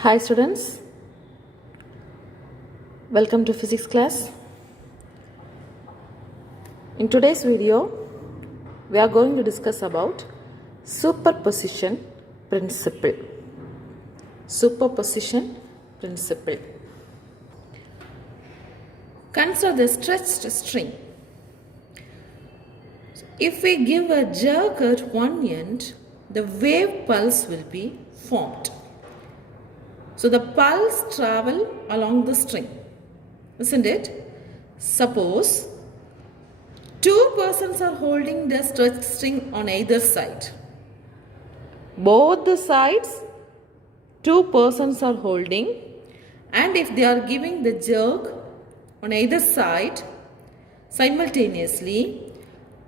Hi students, welcome to physics class. In today's video, we are going to discuss about superposition principle. Superposition principle. Consider the stretched string. If we give a jerk at one end, the wave pulse will be formed. So the pulse travel along the string, isn't it? Suppose two persons are holding the stretched string on either side. Both the sides, two persons are holding, and if they are giving the jerk on either side, simultaneously,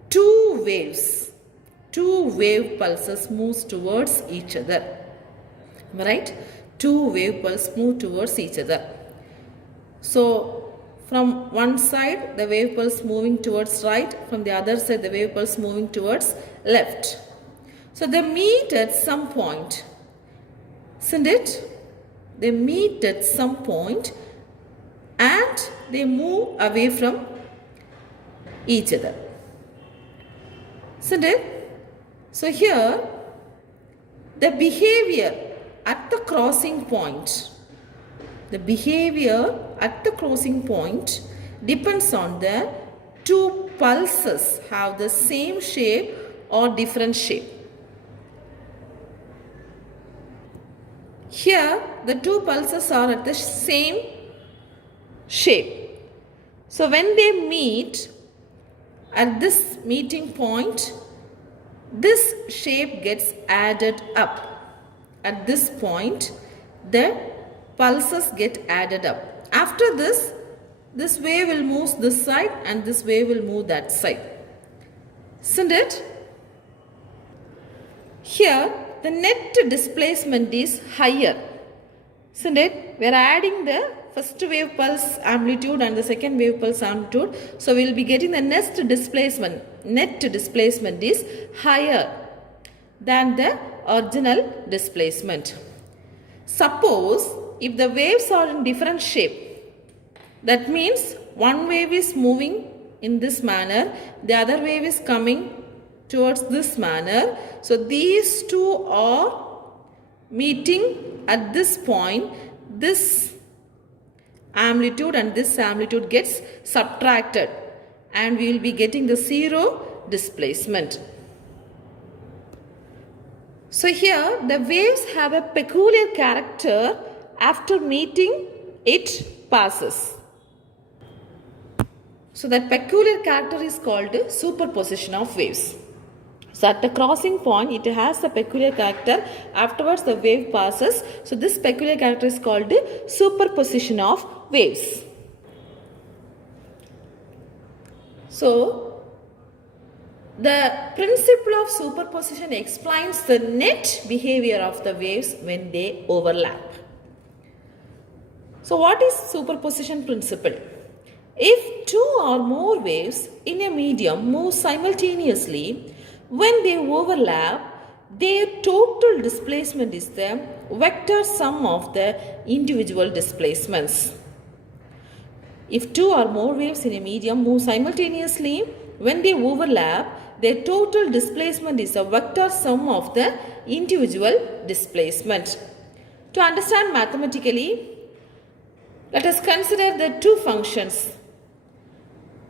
two wave pulses moves towards each other. Am I right? Two wave pulses move towards each other. So, from one side, the wave pulse moving towards right. From the other side, the wave pulse moving towards left. So, they meet at some point. Isn't it? They meet at some point and they move away from each other. Isn't it? So, here, the behavior at the crossing point, depends on the two pulses have the same shape or different shape. Here, the two pulses are at the same shape. So, when they meet at this meeting point, this shape gets added up. At this point, the pulses get added up. After this, this wave will move this side and this wave will move that side. Isn't it? Here, the net displacement is higher. Isn't it? We are adding the first wave pulse amplitude and the second wave pulse amplitude. So, we will be getting the net displacement. Net displacement is higher than the original displacement. Suppose if the waves are in different shape, that means one wave is moving in this manner, the other wave is coming towards this manner. So these two are meeting at this point. This amplitude and this amplitude gets subtracted and we will be getting the zero displacement. So here the waves have a peculiar character. After meeting, it passes. So that peculiar character is called superposition of waves. So at the crossing point, it has a peculiar character. Afterwards, the wave passes. So this peculiar character is called superposition of waves. So the principle of superposition explains the net behavior of the waves when they overlap. So what is superposition principle? If two or more waves in a medium move simultaneously, when they overlap, their total displacement is the vector sum of the individual displacements. If two or more waves in a medium move simultaneously, when they overlap, their total displacement is a vector sum of the individual displacement. To understand mathematically, let us consider the two functions.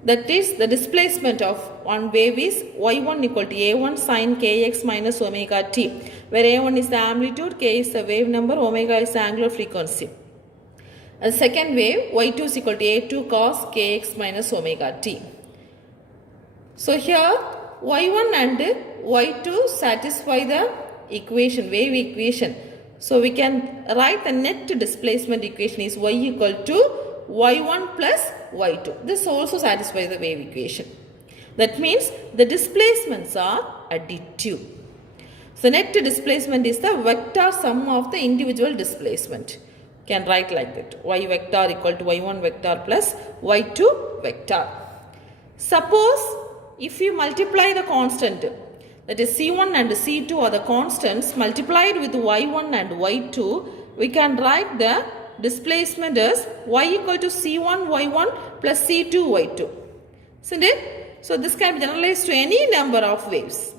That is, the displacement of one wave is y1 equal to a1 sin kx minus omega t, where a1 is the amplitude, k is the wave number, omega is the angular frequency. And second wave, y2 is equal to a2 cos kx minus omega t. So here, y1 and y2 satisfy the equation, wave equation. So we can write the net displacement equation is y equal to y1 plus y2. This also satisfies the wave equation. That means the displacements are additive. So net displacement is the vector sum of the individual displacement. Can write like that. Y vector equal to y1 vector plus y2 vector. Suppose if you multiply the constant, that is C1 and C2 are the constants, multiplied with Y1 and Y2, we can write the displacement as y equal to c1 y1 plus c2 y2. Isn't it? So this can be generalized to any number of waves.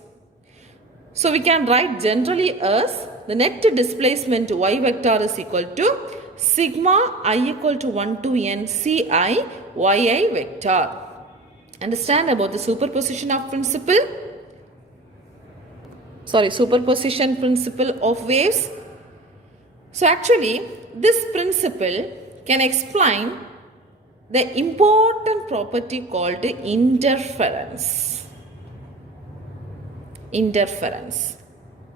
So we can write generally as the net displacement y vector is equal to sigma I equal to 1 to n ci yi vector. Understand about the superposition principle of waves. So actually this principle can explain the important property called interference.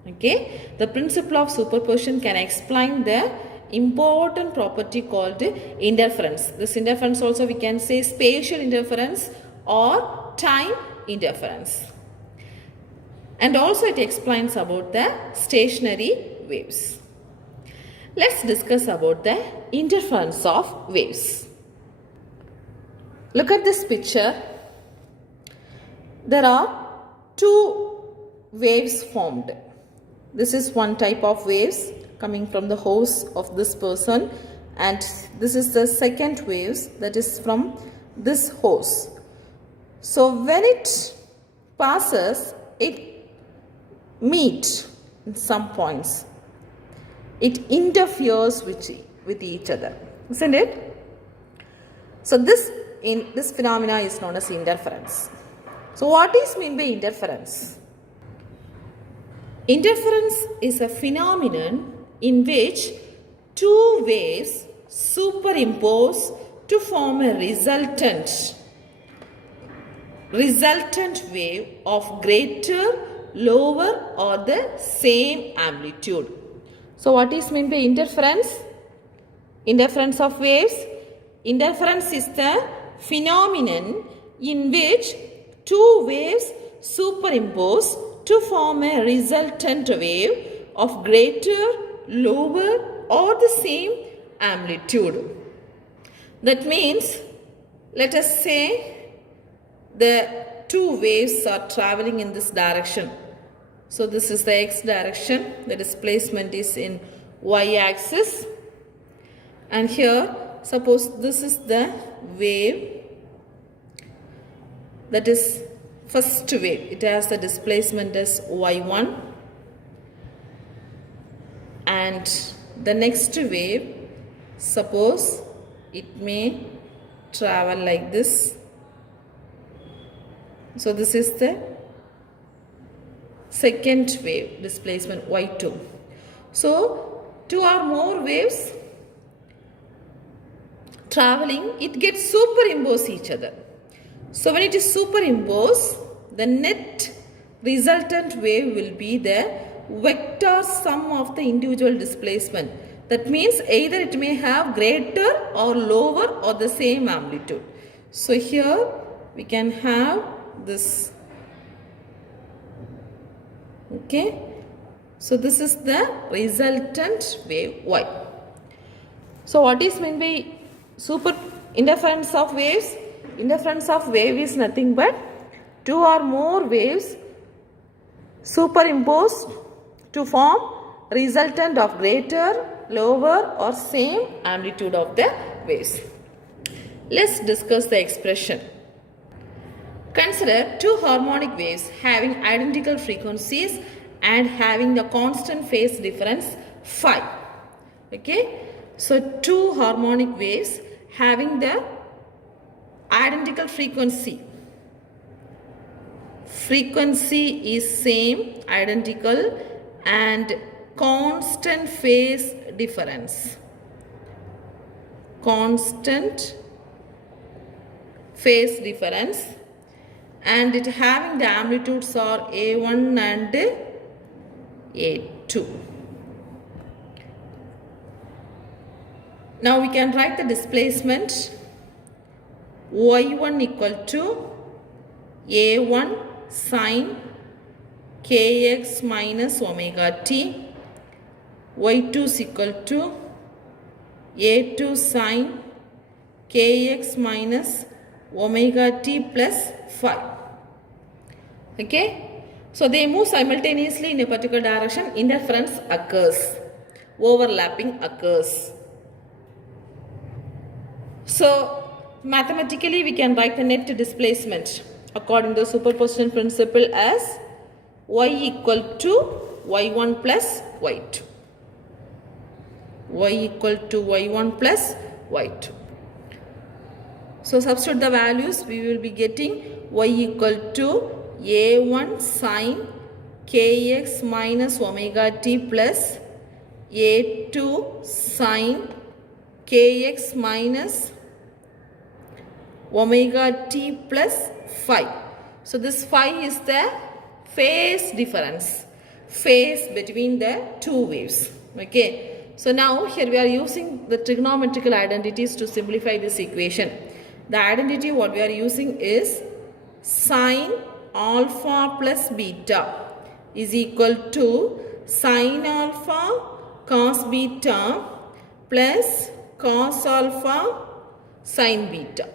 Okay, the principle of superposition can explain the important property called interference. This interference also we can say spatial interference or time interference. And also it explains about the stationary waves. Let's discuss about the interference of waves. Look at this picture. There are two waves formed. This is one type of waves coming from the hose of this person, and this is the second waves that is from this hose. So when it passes, it meets in some points. It interferes with each other, isn't it? So this phenomena is known as interference. So what is meant by interference? Interference is a phenomenon in which two waves superimpose to form a resultant wave of greater, lower or the same amplitude. So what is meant by interference? Interference of waves. Interference is the phenomenon in which two waves superimpose to form a resultant wave of greater, lower or the same amplitude. That means, let us say the two waves are traveling in this direction. So this is the x direction, the displacement is in y axis, and here suppose this is the wave, that is first wave, it has the displacement as y1, and the next wave, suppose it may travel like this. So this is the second wave, displacement y2. So two or more waves traveling, it gets superimposed each other. So when it is superimposed, the net resultant wave will be the vector sum of the individual displacement. That means either it may have greater or lower or the same amplitude. So here we can have this. Okay. So this is the resultant wave y. So what is meant by interference of waves? Interference of wave is nothing but two or more waves superimposed to form resultant of greater, lower or same amplitude of the waves. Let's discuss the expression. Consider two harmonic waves having identical frequencies and having the constant phase difference phi. Okay, so two harmonic waves having the identical frequency is same, identical, and constant phase difference, and it having the amplitudes are A1 and A2. Now we can write the displacement y1 equal to A1 sine kx minus omega t, y2 is equal to A2 sine kx minus omega t plus phi. Okay, so they move simultaneously in a particular direction, interference occurs. overlapping occurs. So mathematically we can write the net displacement according to the superposition principle as y equal to y1 plus y2. Y equal to y1 plus y2. So substitute the values, we will be getting y equal to a1 sin kx minus omega t plus a2 sin kx minus omega t plus phi. So this phi is the phase difference, phase between the two waves. Okay. So now here we are using the trigonometrical identities to simplify this equation. The identity what we are using is sin alpha plus beta is equal to sin alpha cos beta plus cos alpha sin beta.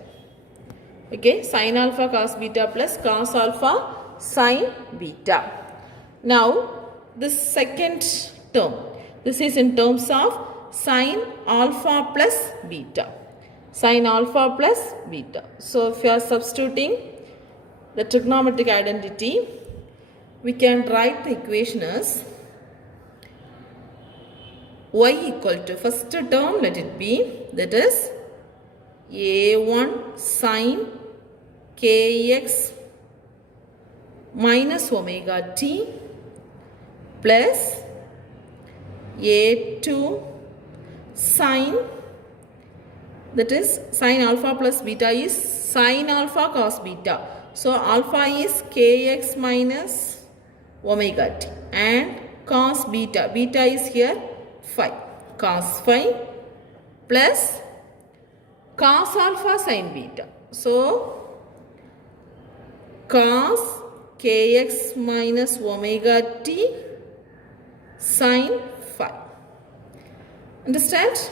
Okay, sin alpha cos beta plus cos alpha sin beta. Now this second term, this is in terms of sin alpha plus beta. Sin alpha plus beta. So if you are substituting the trigonometric identity, we can write the equation as y equal to, first term let it be, that is a1 sin kx minus omega t plus a2 sin, that is sin alpha plus beta is sin alpha cos beta. So alpha is kx minus omega t and cos beta, beta is here phi, cos phi plus cos alpha sin beta. So cos kx minus omega t sin phi. Understand?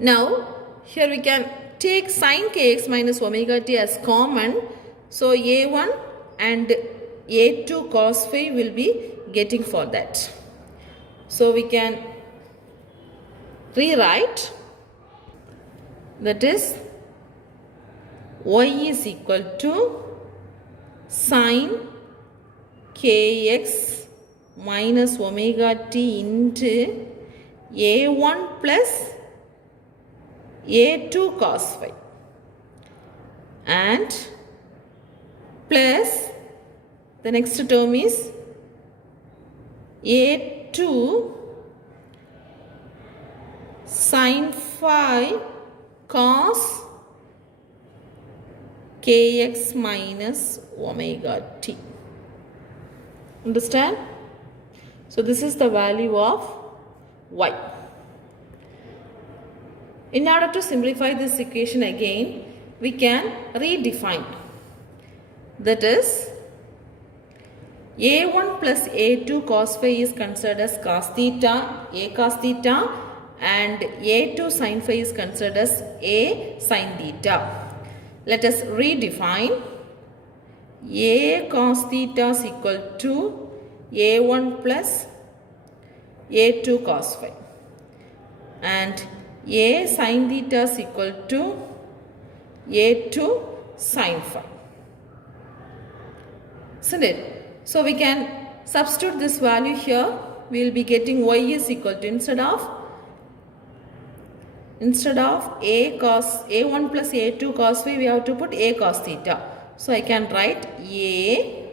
Now here we can take sin kx minus omega t as common. So a1 and a2 cos phi will be getting for that. So we can rewrite, that is y is equal to sin kx minus omega t into a1 plus a2 cos phi and plus the next term is a2 sin phi cos kx minus omega t. Understand? So this is the value of y. In order to simplify this equation again, we can redefine. That is a1 plus a2 cos phi is considered as cos theta, a cos theta, and a2 sin phi is considered as a sin theta. Let us redefine. A cos theta is equal to a1 plus a2 cos phi and a sin theta is equal to a2 sin phi. Isn't it? So we can substitute this value here. We will be getting y is equal to, instead of a cos a1 plus a2 cos phi, we have to put a cos theta. So I can write a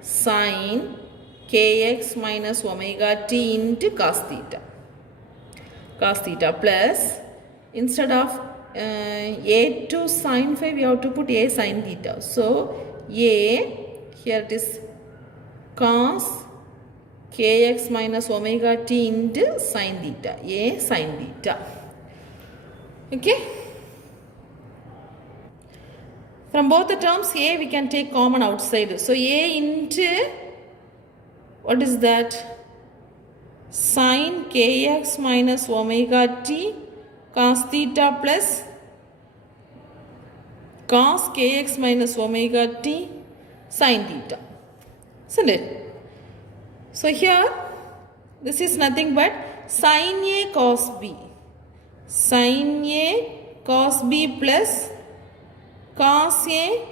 sin kx minus omega t into cos theta. Cos theta plus, instead of a2 sin phi, we have to put a sin theta. So a, here it is cos kx minus omega t into sin theta, a sin theta. Okay. From both the terms a we can take common outside. So a into, what is that? Sin kx minus omega t cos theta plus cos kx minus omega t sin theta. Isn't it? So here This is nothing but sin A cos B. Sin A cos B plus cos A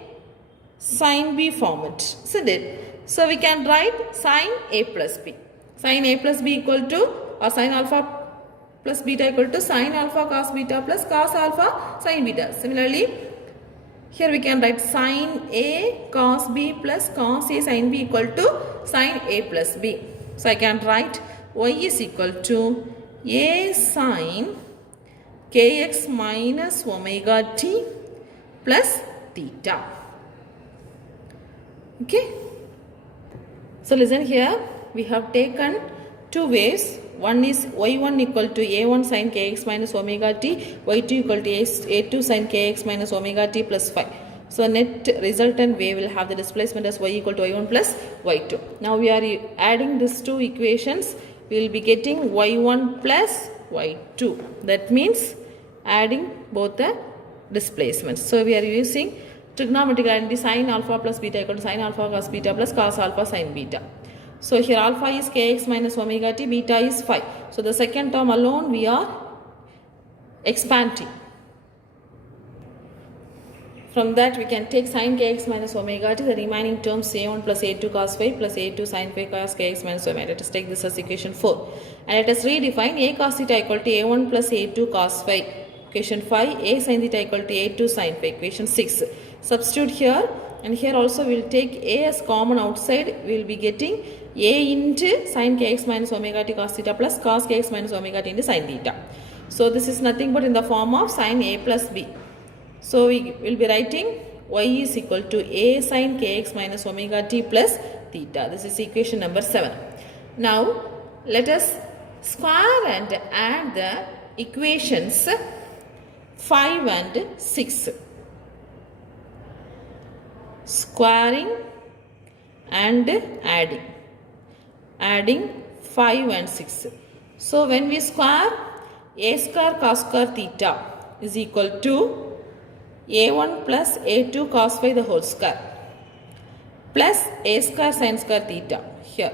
sin B format, isn't it? So we can write sin A plus B. Sin A plus B equal to, or sin alpha plus beta equal to sin alpha cos beta plus cos alpha sin beta. Similarly, here we can write sin A cos B plus cos A sin B equal to sin A plus B. So I can write y is equal to A sin kx minus omega t plus theta. Okay. So listen here, we have taken two waves. One is y1 equal to a1 sin kx minus omega t, y2 equal to a2 sin kx minus omega t plus phi. So net resultant wave will have the displacement as y equal to y1 plus y2. Now we are adding these two equations. We will be getting y1 plus y2. That means adding both the displacements. So we are using trigonometric identity sin alpha plus beta equal to sin alpha cos beta plus cos alpha sin beta. So here alpha is kx minus omega t, beta is phi. So the second term alone we are expanding. From that we can take sin kx minus omega t, the remaining terms a1 plus a2 cos phi plus a2 sin phi cos kx minus omega. Let us take this as equation 4. And let us redefine a cos theta equal to a1 plus a2 cos phi. Equation 5, a sin theta equal to a2 sin phi. Equation 6. Substitute here, and here also we will take a as common outside. We will be getting a into sin kx minus omega t cos theta plus cos kx minus omega t into sin theta. So this is nothing but in the form of sin a plus b. So we will be writing y is equal to a sin kx minus omega t plus theta. This is equation number 7. Now let us square and add the equations 5 and 6. Squaring and adding 5 and 6. So when we square, a square cos square theta is equal to a1 plus a2 cos phi the whole square plus a square sin square theta, here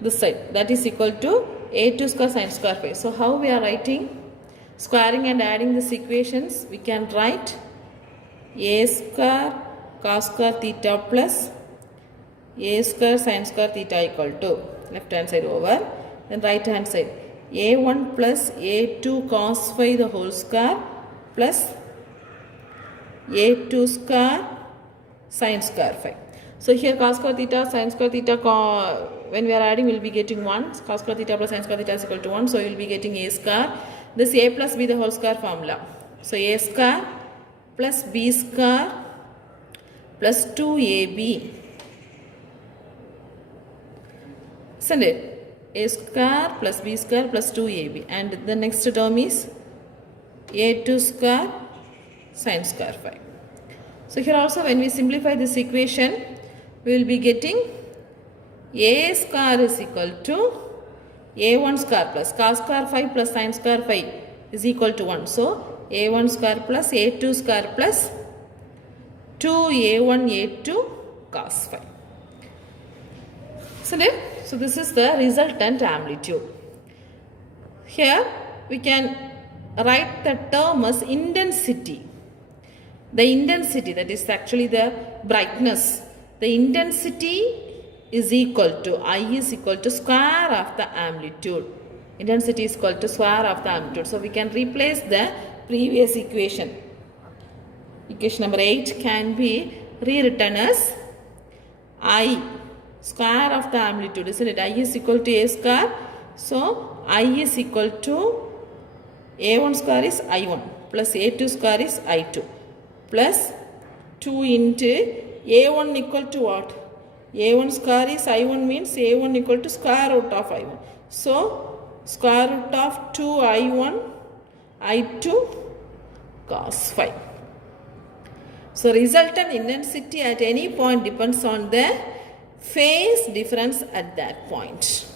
this side, that is equal to a2 square sin square phi. So how we are writing, squaring and adding these equations, we can write a square cos square theta plus a square sin square theta equal to, left hand side over, then right hand side, a1 plus a2 cos phi the whole square plus a2 square sin square phi. So here cos square theta, sin square theta, when we are adding we will be getting 1, cos square theta plus sin square theta is equal to 1, so we will be getting a square, this a plus b the whole square formula. So a square plus b square plus 2ab, isn't it? A square plus b square plus 2ab, and the next term is a2 square sin square phi. So here also when we simplify this equation, we will be getting a square is equal to a1 square plus cos square phi plus sin square phi is equal to 1. So a1 square plus a2 square plus 2a1 a2 cos phi. Isn't it? So this is the resultant amplitude. Here we can write the term as intensity. The intensity, that is actually the brightness. The intensity is equal to, I is equal to square of the amplitude. Intensity is equal to square of the amplitude. So we can replace the previous equation. Equation number 8 can be rewritten as I square of the amplitude, isn't it? I is equal to a square. So I is equal to a1 square is I1 plus a2 square is I2 plus 2 into a1 equal to what? a1 square is I1 means a1 equal to square root of I1. So square root of 2 I1 I2 cos phi. So resultant intensity at any point depends on the phase difference at that point.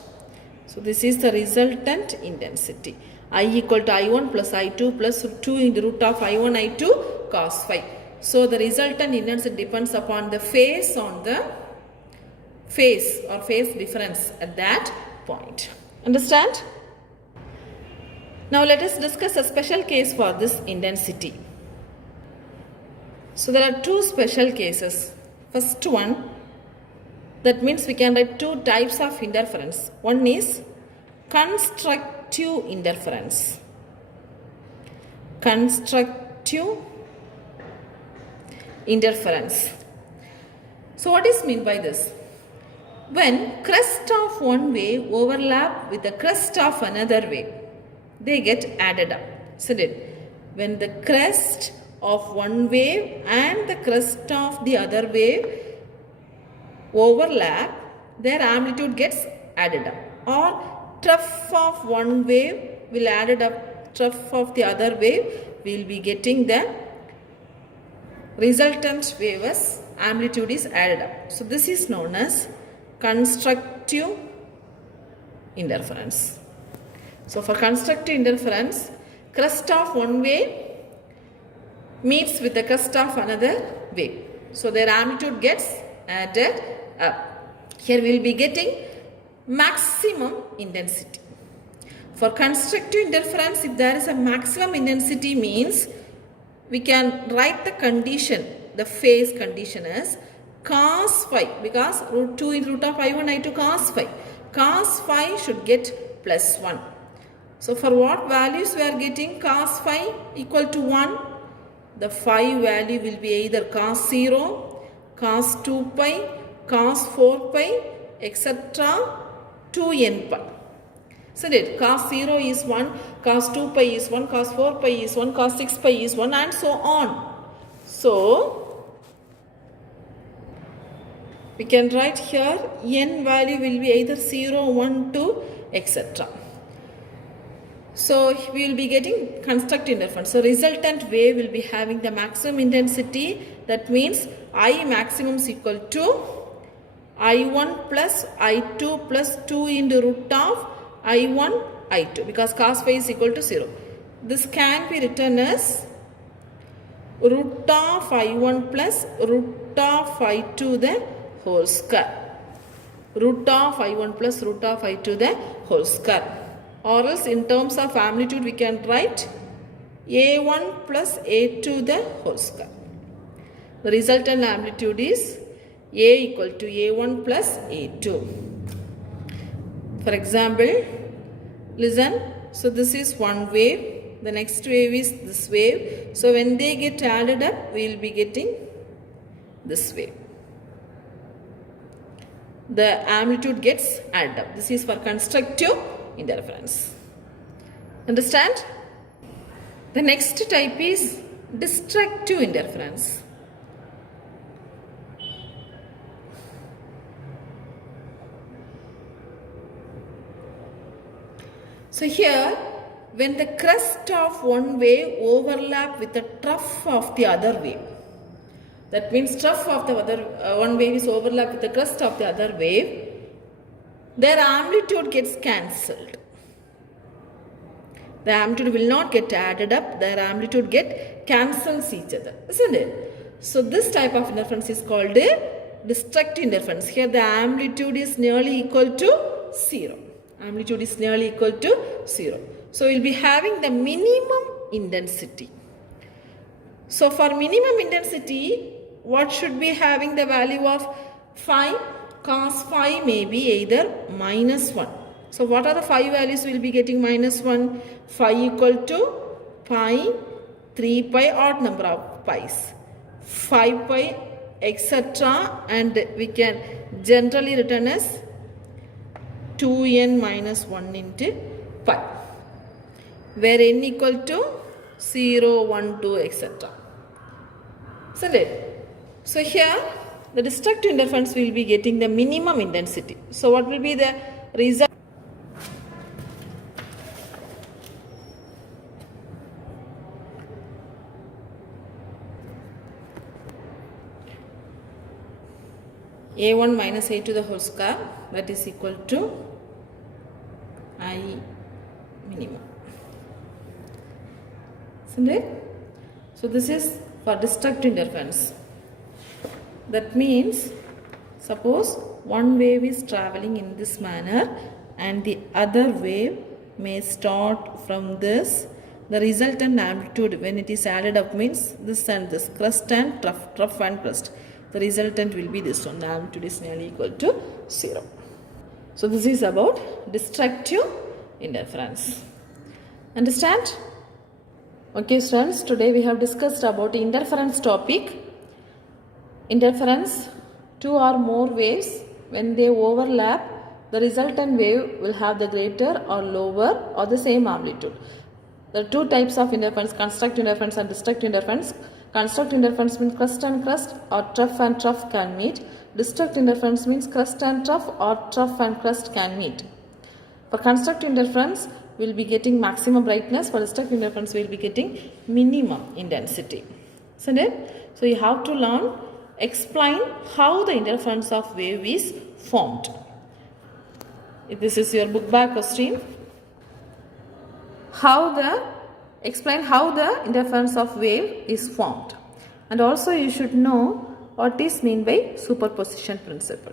So this is the resultant intensity. I equal to I1 plus I2 plus 2 in the root of I1 I2 cos phi. So the resultant intensity depends upon the phase on the phase or phase difference at that point. Understand? Now let us discuss a special case for this intensity. So there are two special cases. First one, that means we can write two types of interference. One is constructive interference. Constructive interference. So what is meant by this? When crest of one wave overlap with the crest of another wave, they get added up, isn't it? When the crest of one wave and the crest of the other wave overlap, their amplitude gets added up. Or trough of one wave will added up, trough of the other wave will be getting the resultant wave's amplitude is added up. So this is known as constructive interference. So for constructive interference, crest of one wave meets with the crest of another wave. So their amplitude gets added up. Here we will be getting maximum intensity. For constructive interference, if there is a maximum intensity, means we can write the condition, the phase condition as cos phi, because root 2 into root of I1 I2 cos phi. Cos phi should get plus 1. So for what values we are getting cos phi equal to 1? The phi value will be either cos 0, cos 2 pi, cos 4 pi, etc. to n pi. Isn't it? Cos 0 is 1, cos 2 pi is 1, cos 4 pi is 1, cos 6 pi is 1, and so on. So we can write here n value will be either 0, 1, 2, etc. So we will be getting constructive interference. So resultant wave will be having the maximum intensity. That means I maximum is equal to I1 plus I2 plus 2 into root of I1 I2, because cos phi is equal to 0. This can be written as root of I1 plus root of I2 the whole square. Root of I1 plus root of I2 the whole square. Or else in terms of amplitude we can write A1 plus A2 the whole square. The resultant amplitude is A equal to A1 plus A2. For example, listen. So this is one wave. The next wave is this wave. So when they get added up, we will be getting this wave. The amplitude gets added up. This is for constructive interference. Understand? The next type is destructive interference. So here, when the crest of one wave overlap with the trough of the other wave, that means trough of the other one wave is overlap with the crest of the other wave, their amplitude gets cancelled. The amplitude will not get added up, their amplitude get cancels each other, isn't it? So this type of interference is called a destructive interference. Here the amplitude is nearly equal to 0. Amplitude is nearly equal to 0. So we will be having the minimum intensity. So for minimum intensity, what should be having the value of phi? Cos phi may be either minus 1. So what are the phi values we will be getting? Minus 1. Phi equal to pi, 3 pi, odd number of pi's, 5 pi, etc. And we can generally written as 2n minus 1 into pi, where n equal to 0, 1, 2, etc. Isn't it? So here the destructive interference will be getting the minimum intensity. So what will be the result? A1 minus A to the whole square, that is equal to I minimum. Isn't it? So this is for destructive interference. That means, suppose one wave is traveling in this manner and the other wave may start from this. The resultant amplitude when it is added up means this and this, crust and trough and crust. The resultant will be this one. The amplitude is nearly equal to 0. So this is about destructive interference. Understand? Okay students, today we have discussed about interference topic. Interference, two or more waves, when they overlap, the resultant wave will have the greater or lower or the same amplitude. There are two types of interference, constructive interference and destructive interference. Constructive interference means crust and crust or trough and trough can meet. Destructive interference means crust and trough or trough and crust can meet. For constructive interference, we will be getting maximum brightness. For destructive interference, we will be getting minimum intensity. Isn't it? So you have to learn, explain how the interference of wave is formed. If this is your book bag question. Explain how the interference of wave is formed, and also you should know what is meant by superposition principle.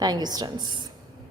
Thank you students.